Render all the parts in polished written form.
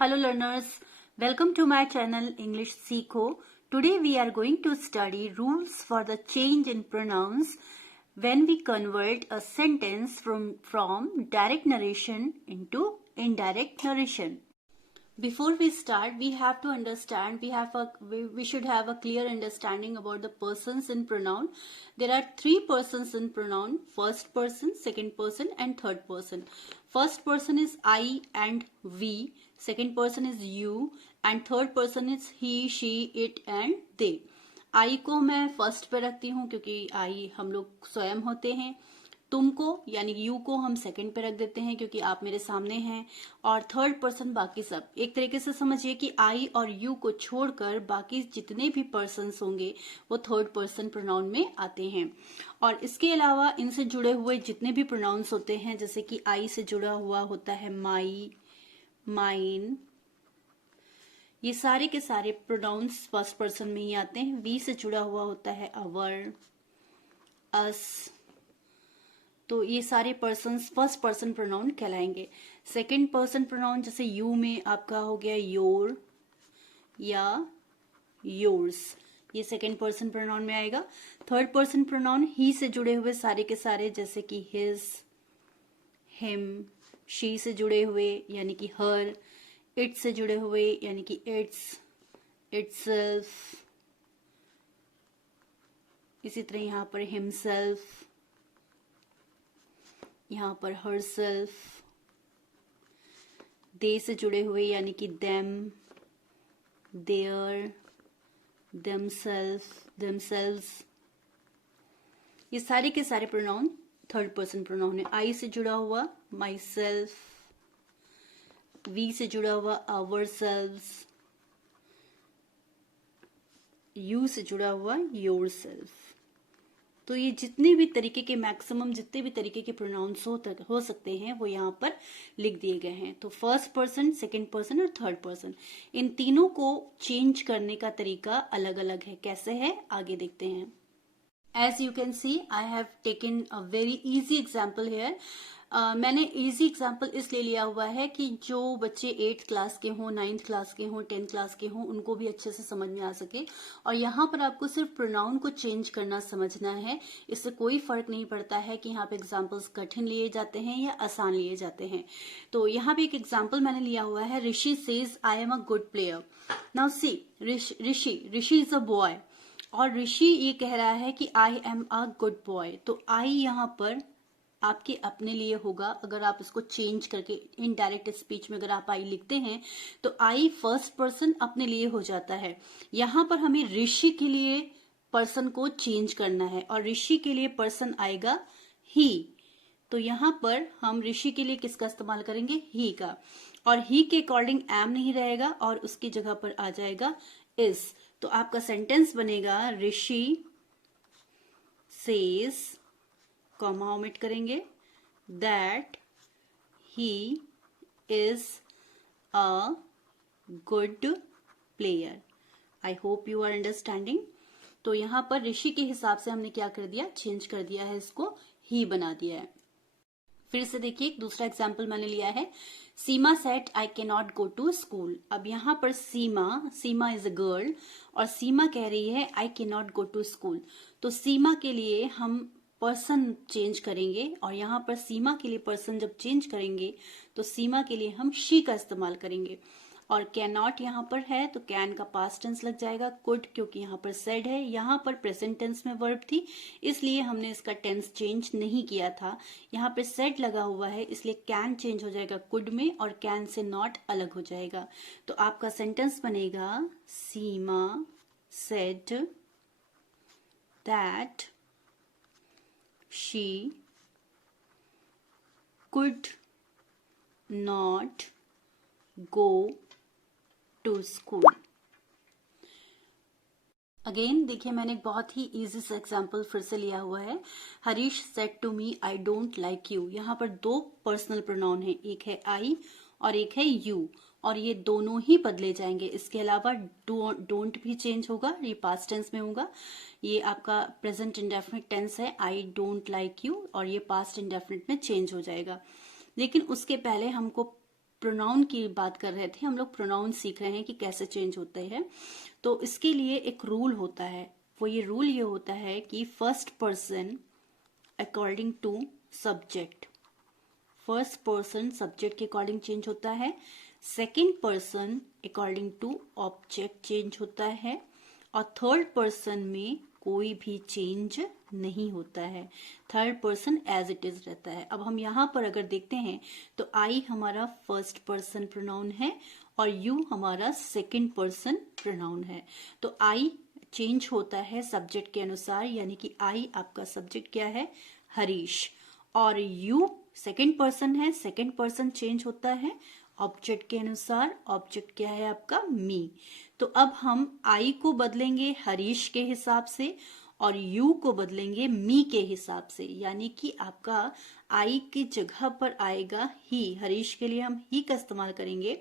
Hello learners, welcome to my channel English Seekho. Today we are going to study rules for the change in pronouns when we convert a sentence from direct narration into indirect narration. Before we start, we have to understand, we should have a clear understanding about the persons in pronoun. There are three persons in pronoun: first person, second person and third person. First person is I and we, second person is you and third person is he, she, it and they. I को मैं first पे रखती हूँ क्योंकि I हम लोग स्वयं होते हैं। तुमको यानी यू को हम सेकंड पे रख देते हैं क्योंकि आप मेरे सामने हैं। और थर्ड पर्सन बाकी सब। एक तरीके से समझिए कि आई और यू को छोड़कर बाकी जितने भी पर्सन्स होंगे वो थर्ड पर्सन प्रोनाउन में आते हैं। और इसके अलावा इनसे जुड़े हुए जितने भी प्रोनाउंस होते हैं, जैसे कि आई से जुड़ा हुआ होता है माई, माइन, ये सारे के सारे प्रोनाउंस फर्स्ट पर्सन में ही आते हैं। वी से जुड़ा हुआ होता है अवर, अस, तो ये सारे पर्सन्स फर्स्ट पर्सन प्रोनाउन कहलाएंगे। सेकंड पर्सन प्रोनाउन जैसे यू में आपका हो गया योर या योर्स, ये सेकंड पर्सन प्रोनाउन में आएगा। थर्ड पर्सन प्रोनाउन ही से जुड़े हुए सारे के सारे, जैसे कि हिज, हिम, शी से जुड़े हुए यानी कि हर, इट से जुड़े हुए यानी कि इट्स, इटसेल्फ, इसी तरह यहाँ पर हिमसेल्फ, यहाँ पर हरसेल्फ, दे से जुड़े हुए यानी कि देम, देयर, देमसेल्फ, देमसेल्व्स, ये सारे के सारे प्रोनाउन थर्ड पर्सन प्रोनाउन है। आई से जुड़ा हुआ माई सेल्फ, वी से जुड़ा हुआ आवर सेल्व्स, यू से जुड़ा हुआ योर सेल्फ। तो ये जितने भी तरीके के मैक्सिमम जितने भी तरीके के प्रोनाउंस हो सकते हैं वो यहाँ पर लिख दिए गए हैं। तो फर्स्ट पर्सन, सेकंड पर्सन और थर्ड पर्सन, इन तीनों को चेंज करने का तरीका अलग अलग है। कैसे है आगे देखते हैं। As you can see I have taken a very easy example here. मैंने इजी एग्जाम्पल इसलिए लिया हुआ है कि जो बच्चे 8th क्लास के हों, 9th क्लास के हों, 10th क्लास के हों, उनको भी अच्छे से समझ में आ सके। और यहाँ पर आपको सिर्फ प्रोनाउन को चेंज करना समझना है। इससे कोई फर्क नहीं पड़ता है कि यहाँ पे एग्जाम्पल्स कठिन लिए जाते हैं या आसान लिए जाते हैं। तो यहाँ पे एक एग्जाम्पल मैंने लिया हुआ है, Rishi says I am a good player. Now see, Rishi is a boy और ऋषि ये कह रहा है कि I am a good boy. तो आई यहाँ पर आपके अपने लिए होगा। अगर आप इसको चेंज करके इनडायरेक्ट स्पीच में अगर आप आई लिखते हैं तो आई फर्स्ट पर्सन अपने लिए हो जाता है। यहाँ पर हमें ऋषि के लिए पर्सन को चेंज करना है और ऋषि के लिए पर्सन आएगा ही। तो यहाँ पर हम ऋषि के लिए किसका इस्तेमाल करेंगे? ही का। और ही के अकॉर्डिंग एम नहीं रहेगा और उसकी जगह पर आ जाएगा इज। तो आपका सेंटेंस बनेगा ऋषि सेज, कॉमा ओमिट करेंगे, that he is a good player. I hope you are understanding. तो यहाँ पर ऋषि के हिसाब से हमने क्या कर दिया? चेंज कर दिया है, इसको ही बना दिया है। फिर से देखिए, एक दूसरा एग्जाम्पल मैंने लिया है, Seema said I can not go to school. अब यहाँ पर सीमा इज अ गर्ल और सीमा कह रही है I can not go to school. तो सीमा के लिए हम पर्सन चेंज करेंगे और यहाँ पर सीमा के लिए पर्सन जब चेंज करेंगे तो सीमा के लिए हम शी का इस्तेमाल करेंगे। और कैन नॉट यहाँ पर है तो कैन का पास्ट टेंस लग जाएगा, कुड क्योंकि यहाँ पर सेड है, यहाँ पर प्रेजेंट टेंस में वर्ब थी इसलिए हमने इसका टेंस चेंज नहीं किया था। यहाँ पे सेड लगा हुआ है इसलिए कैन चेंज हो जाएगा कुड में और कैन से नॉट अलग हो जाएगा। तो आपका सेंटेंस बनेगा Seema said that she could not go to school. Again देखिए, मैंने एक बहुत ही इजी सा एग्जाम्पल फिर से लिया हुआ है, Harish said to me I don't like you. यहाँ पर दो पर्सनल प्रोनाउन है, एक है आई और एक है यू और ये दोनों ही बदले जाएंगे। इसके अलावा डोंट भी चेंज होगा, ये पास्ट टेंस में होगा। ये आपका प्रेजेंट इंडेफिनिट टेंस है, आई डोंट लाइक यू, और ये पास्ट इंडेफिनिट में चेंज हो जाएगा। लेकिन उसके पहले हमको प्रोनाउन की बात कर रहे थे, हम लोग प्रोनाउन सीख रहे हैं कि कैसे चेंज होते हैं। तो इसके लिए एक रूल होता है, वो ये रूल ये होता है कि first person according to subject, first person subject के अकॉर्डिंग चेंज होता है, second person according to object change होता है, और थर्ड पर्सन में कोई भी चेंज नहीं होता है, third person as it is रहता है। अब हम यहाँ पर अगर देखते हैं तो आई हमारा फर्स्ट पर्सन प्रोनाउन है और यू हमारा सेकंड पर्सन प्रोनाउन है। तो आई चेंज होता है सब्जेक्ट के अनुसार, यानी कि आई आपका सब्जेक्ट क्या है, हरीश, और यू सेकंड पर्सन है, सेकंड पर्सन चेंज होता है ऑब्जेक्ट के अनुसार, ऑब्जेक्ट क्या है आपका, मी। तो अब हम आई को बदलेंगे हरीश के हिसाब से और यू को बदलेंगे मी के हिसाब से, यानी कि आपका आई की जगह पर आएगा ही, हरीश के लिए हम ही का इस्तेमाल करेंगे,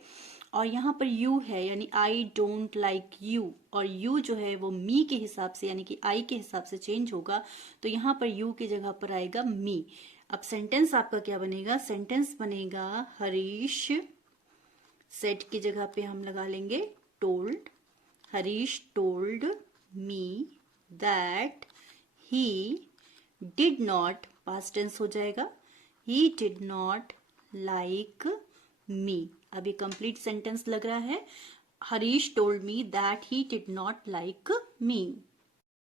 और यहाँ पर यू है यानी आई डोंट लाइक यू, और यू जो है वो मी के हिसाब से यानी कि आई के हिसाब से चेंज होगा, तो यहाँ पर यू की जगह पर आएगा मी। अब सेंटेंस आपका क्या बनेगा, सेंटेंस बनेगा हरीश, सेट की जगह पे हम लगा लेंगे told, Harish told me that he did not, past tense हो जाएगा, he did not like me. अभी कंप्लीट सेंटेंस लग रहा है, Harish told me that he did not like me.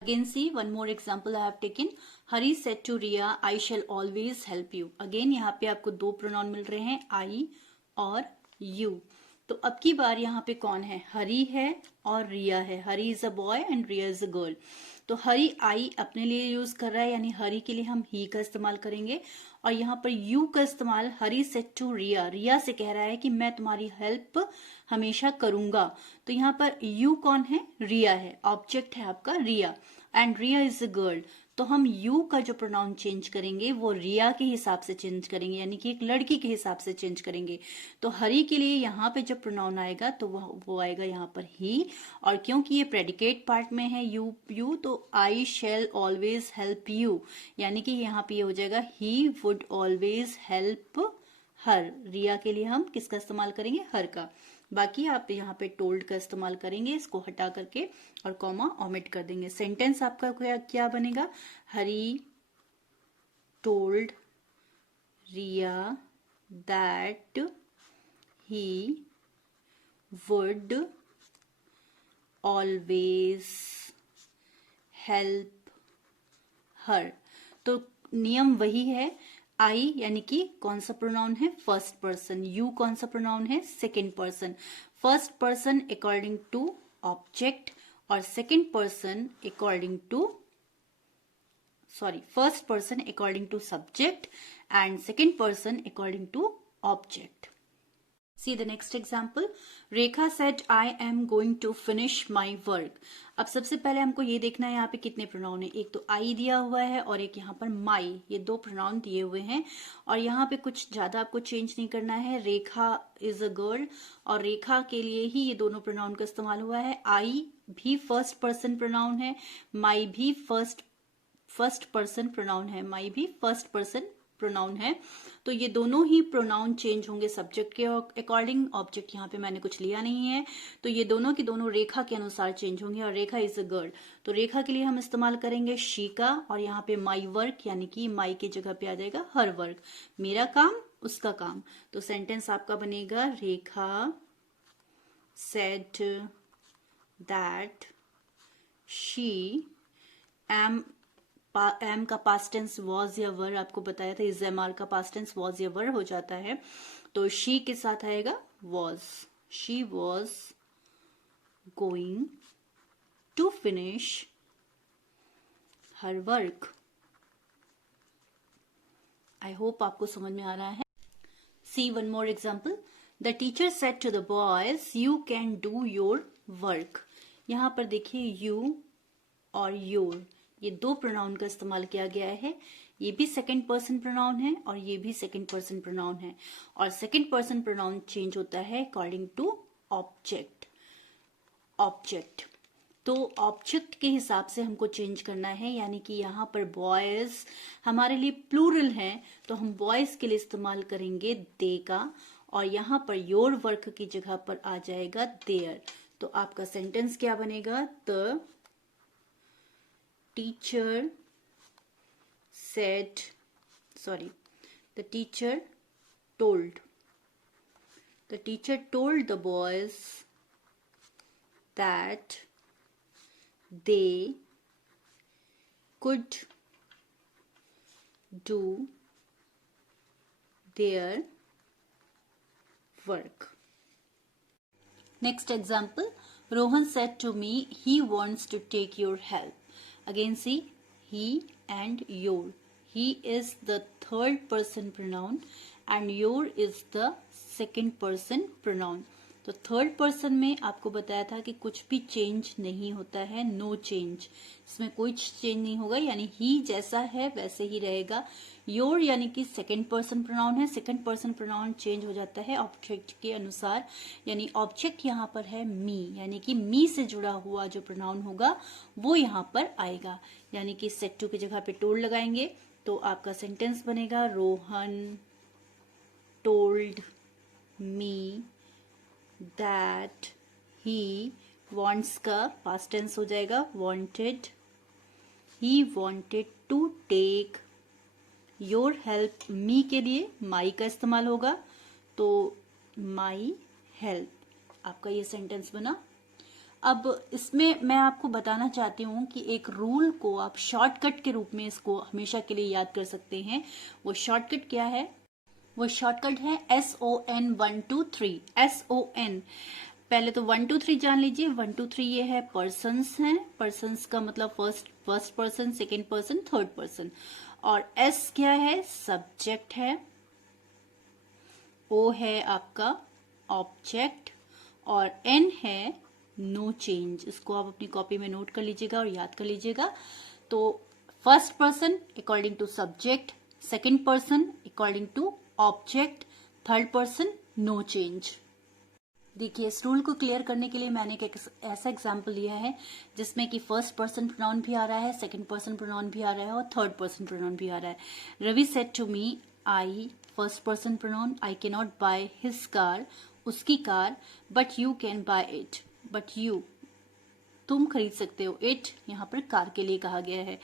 Again see one more example I have taken. Hari said to Riya, I shall always help you. Again यहाँ पे आपको दो pronoun मिल रहे हैं, I और you. तो अब की बार यहाँ पे कौन है, हरी है और रिया है। Hari is a boy and Riya is a girl. तो हरी आई अपने लिए यूज कर रहा है, यानी हरी के लिए हम ही का इस्तेमाल करेंगे, और यहाँ पर यू का इस्तेमाल हरी सेड टू रिया, रिया से कह रहा है कि मैं तुम्हारी हेल्प हमेशा करूंगा। तो यहाँ पर यू कौन है, रिया है, ऑब्जेक्ट है आपका Riya, and Riya is a girl. तो हम यू का जो प्रोनाउन चेंज करेंगे वो रिया के हिसाब से चेंज करेंगे, यानी कि एक लड़की के हिसाब से चेंज करेंगे। तो हरी के लिए यहाँ पे जब प्रोनाउन आएगा तो वो आएगा यहाँ पर ही, और क्योंकि ये प्रेडिकेट पार्ट में है यू तो I shall always help you, यानी कि यहाँ पे ये हो जाएगा he would always help her. Riya के लिए हम किसका इस्तेमाल करेंगे, हर का। बाकी आप यहाँ पे टोल्ड का इस्तेमाल करेंगे, इसको हटा करके और कॉमा ओमिट कर देंगे। सेंटेंस आपका क्या बनेगा, Hari told Riya that he would always help her. तो नियम वही है, आई यानी कि कौन सा प्रोनाउन है, फर्स्ट पर्सन, यू कौन सा प्रोनाउन है, second person. First person according to object और second person according to first person according to subject and second person according to object. See the next example. Rekha said, I am going to finish my work. अब सबसे पहले हमको ये देखना है यहाँ पे कितने प्रोनाउन है, एक तो आई दिया हुआ है और एक यहाँ पर माई, ये दो प्रोनाउन दिए हुए हैं, और यहाँ पे कुछ ज्यादा आपको चेंज नहीं करना है। रेखा इज अ गर्ल और रेखा के लिए ही ये दोनों प्रोनाउन का इस्तेमाल हुआ है। आई भी फर्स्ट पर्सन प्रोनाउन है, माई भी फर्स्ट पर्सन प्रोनाउन है, माई भी फर्स्ट पर्सन प्रोनाउन है। तो ये दोनों ही प्रोनाउन चेंज होंगे सब्जेक्ट के अकॉर्डिंग, ऑब्जेक्ट यहाँ पे मैंने कुछ लिया नहीं है। तो ये दोनों की दोनों रेखा के अनुसार चेंज होंगे, और रेखा इज अ गर्ल तो रेखा के लिए हम इस्तेमाल करेंगे शी का, और यहाँ पे माई वर्क यानी कि माई की जगह पे आ जाएगा हर वर्क, मेरा काम उसका काम। तो सेंटेंस आपका बनेगा रेखा सेड दैट शी एम का पास्ट टेंस वॉज या वर, आपको बताया था इज एम आर का पास्ट टेंस वॉज या वर हो जाता है, तो शी के साथ आएगा was. She was going to finish her work. I hope आपको समझ में आ रहा है। See one more example, the teacher said to the boys you can do your work. यहाँ पर देखिए यू और योर ये दो प्रोनाउन का इस्तेमाल किया गया है, ये भी सेकंड पर्सन प्रोनाउन है और ये भी सेकंड पर्सन प्रोनाउन है, और सेकंड पर्सन प्रोनाउन चेंज होता है अकॉर्डिंग टू ऑब्जेक्ट। तो ऑब्जेक्ट के हिसाब से हमको चेंज करना है, यानी कि यहाँ पर बॉयज हमारे लिए प्लूरल है तो हम बॉयज के लिए इस्तेमाल करेंगे दे का, और यहाँ पर योर वर्क की जगह पर आ जाएगा देयर। तो आपका सेंटेंस क्या बनेगा? The teacher said, sorry, the teacher told the boys that they could do their work. Next example, Rohan said to me he wants to take your help. Again see, he and your. He is the third person pronoun and your is the second person pronoun. तो third person में आपको बताया था कि कुछ भी change नहीं होता है, नो चेंज, इसमें कोई चेंज नहीं होगा, यानी ही जैसा है वैसे ही रहेगा। योर यानी कि सेकंड पर्सन प्रोनाउन है, सेकंड पर्सन प्रोनाउन चेंज हो जाता है ऑब्जेक्ट के अनुसार, यानी ऑब्जेक्ट यहाँ पर है मी, यानी कि मी से जुड़ा हुआ जो प्रोनाउन होगा वो यहाँ पर आएगा, यानी कि सेट टू की जगह पे टोल्ड लगाएंगे तो आपका सेंटेंस बनेगा Rohan told me that he wants का पास्ट टेंस हो जाएगा wanted, he wanted to take your help, me के लिए माई का इस्तेमाल होगा तो माई हेल्प। आपका ये सेंटेंस बना। अब इसमें मैं आपको बताना चाहती हूँ कि एक रूल को आप शॉर्टकट के रूप में इसको हमेशा के लिए याद कर सकते हैं। वो शॉर्टकट क्या है? वो शॉर्टकट है SON 1 2 3। SON पहले तो 1 2 3 जान लीजिए। 1 2 3 ये है पर्सन्स हैं, पर्सन्स का मतलब first person, second person, third person. और S क्या है? सब्जेक्ट है। O है आपका ऑब्जेक्ट और N है नो चेंज। इसको आप अपनी कॉपी में नोट कर लीजिएगा और याद कर लीजिएगा। तो first person according to subject, second person according to object, third person no change. देखिए इस रूल को क्लियर करने के लिए मैंने एक ऐसा एग्जाम्पल लिया है जिसमें कि फर्स्ट पर्सन प्रोनाउन भी आ रहा है, सेकंड पर्सन प्रोनाउन भी आ रहा है और थर्ड पर्सन प्रोनाउन भी आ रहा है। Ravi said to me, I first person pronoun, I can not buy his car, उसकी कार, but you can buy it, but you तुम खरीद सकते हो, इट यहाँ पर कार के लिए कहा गया है।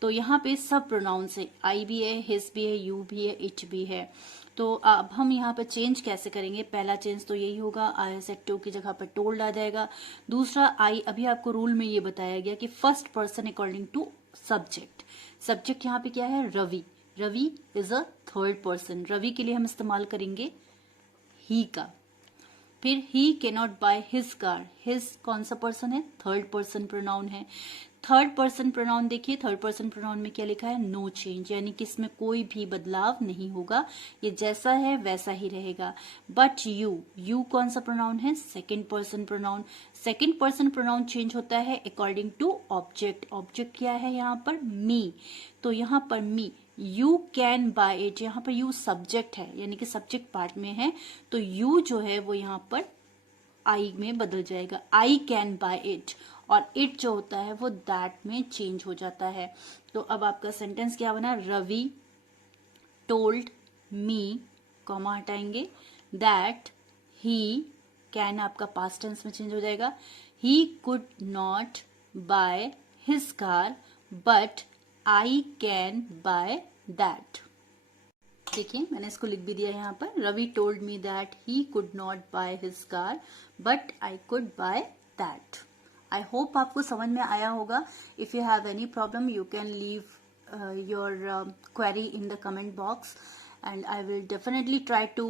तो यहाँ पे सब प्रोनाउंस है, आई भी है, हिज भी है, यू भी है, इट भी है। तो अब हम यहाँ पे चेंज कैसे करेंगे? पहला चेंज तो यही होगा, आई सेड टू की जगह पर टोल्ड आ जाएगा। दूसरा आई, अभी आपको रूल में ये बताया गया कि first person according to subject, subject यहाँ पे क्या है? Ravi, Ravi is a third person, Ravi के लिए हम इस्तेमाल करेंगे ही का। फिर he can not buy his car, his कौन सा पर्सन है? थर्ड पर्सन प्रोनाउन है। थर्ड पर्सन प्रोनाउन देखिए, थर्ड पर्सन प्रोनाउन में क्या लिखा है? नो चेंज, यानी कि इसमें कोई भी बदलाव नहीं होगा, ये जैसा है वैसा ही रहेगा। बट यू, यू कौन सा प्रोनाउन है? Second person pronoun. Second person pronoun change होता है अकॉर्डिंग टू ऑब्जेक्ट, ऑब्जेक्ट क्या है यहाँ पर? मी। तो यहाँ पर मी, यू कैन बाय इट, यहाँ पर यू सब्जेक्ट है यानी कि सब्जेक्ट पार्ट में है, तो यू जो है वो यहाँ पर आई में बदल जाएगा, आई कैन बाय इट, और इट जो होता है वो दैट में चेंज हो जाता है। तो अब आपका सेंटेंस क्या बना? रवि टोल्ड मी, कॉमा हटाएंगे, दैट ही, कैन आपका पास्ट टेंस में चेंज हो जाएगा, he could not buy his car but I can buy that. देखिए मैंने इसको लिख भी दिया यहाँ पर, Ravi told me that he could not buy his car but I could buy that. I hope आपको समझ में आया होगा। If you have any problem you can leave your query in the comment box and I will definitely try to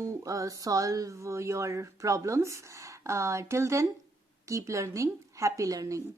solve your problems. Till then, keep learning. Happy learning.